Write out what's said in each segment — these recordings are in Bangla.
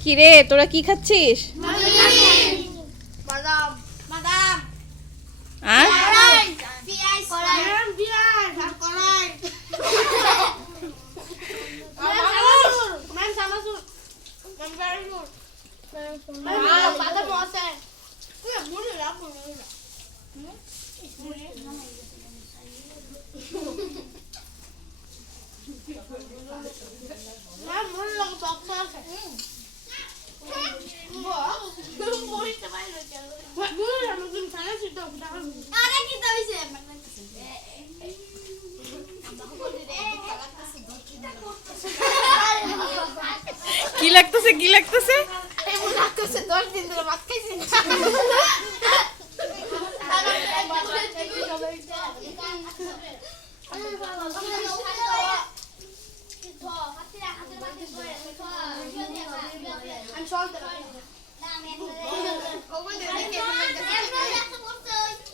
কি রে তোরা কি খাচ্ছিস? বাদাম বাদাম আর পিয়াজ কড়াই পিয়াজ আর কড়াই ম্যাম সামাসুর ম্যাম সামাসুর ম্যাম বাদাম আছে তুই মুড়ি রাখ মুড়ি রাখ ম্যাম মুড়ি রাখ বক্স আছে বলতে পারি না কেন মুড়ি রাখ মুড়ি খানা সিদ্ধ আরে কি দইছে কি লাগতেছে কি লাগতেছে? এমন লাগতেছে 10 দিন ধরে ভাত খাইছি না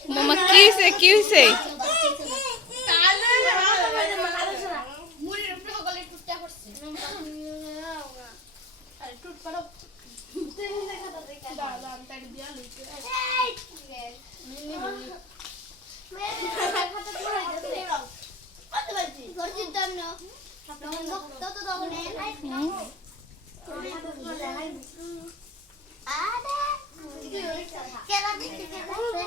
মামা কি হইছে কি হইছে? Ada.